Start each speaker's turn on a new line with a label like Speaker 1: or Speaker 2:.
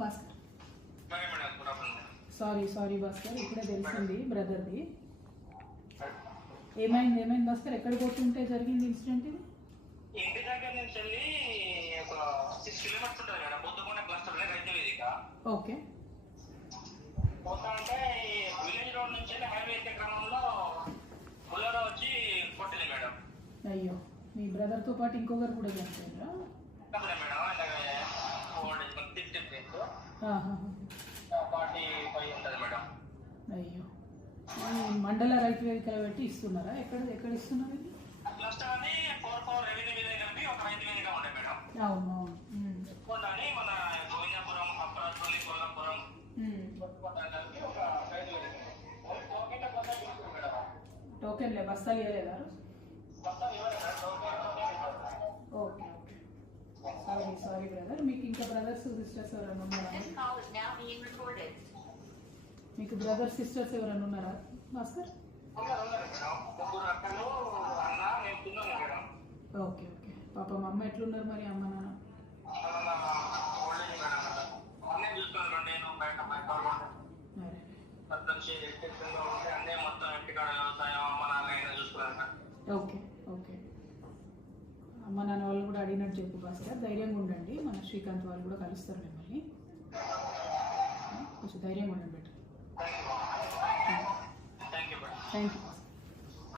Speaker 1: భాస్కర్.
Speaker 2: సరే
Speaker 1: సారీ భాస్కర్ ఇప్పుడే తెలిసింది బ్రదర్ది. ఏమైంది ఏమైంది భాస్కర్? ఎక్కడ పోతుంటే జరిగింది ఇన్సిడెంట్ ఇది?
Speaker 2: ఇంటి దగ్గర నుంచి వెళ్ళి ఒక సిక్స్ కిలోమీటర్స్ ఉంటుంది మేడం బుద్ధకొండ క్లస్టర్ రైతు వేదిక.
Speaker 1: ఓకే.
Speaker 2: పోతా ఈ విలేజ్ రోడ్ నుంచి హైవే ఎక్కే క్రమంలో బుల్లరో వచ్చి కొట్టింది మేడం.
Speaker 1: అయ్యో మీ బ్రదర్తో పాటు ఇంకొకరు కూడా చనిపోయారా?
Speaker 2: ఫార్టీ ఫైవ్ ఉంటుంది మేడం.
Speaker 1: అయ్యో. మండల రైతు వేదికలు పెట్టి ఇస్తున్నారా? ఎక్కడ ఎక్కడ ఇస్తున్నారు ఇది?
Speaker 2: క్లస్టర్ అని ఫోర్ ఫోర్ రెవెన్యూ కలిపి ఒక రైతు వేదిక ఉండే మేడం.
Speaker 1: అవును
Speaker 2: మన గోవిందాపురం కొల్లాపురం కలిపి ఒక రైతు వేదిక టోకెన్
Speaker 1: టోకెన్లే బస్తాలు ఇవ్వలేదా?
Speaker 2: Token
Speaker 1: okay okay sorry brother మీకు ఇంకా బ్రదర్స్ సిస్టర్స్ ఎవరైనా ఉన్నారా. మీకు బ్రదర్ సిస్టర్స్ ఎవరైనా ఉన్నారా?
Speaker 2: Madam
Speaker 1: okay okay. పాప మా అమ్మ ఎట్లున్నారు మరి అమ్మ నాన్న? ఓకే ఓకే అమ్మ నాన్న వాళ్ళు అడిగినట్టు చెప్పు భాస్కర్. ధైర్యంగా ఉండండి. మన శ్రీకాంత్ వాళ్ళు కూడా కలుస్తారు మిమ్మల్ని. కొంచెం ధైర్యంగా ఉండండి బెటర్. Thank you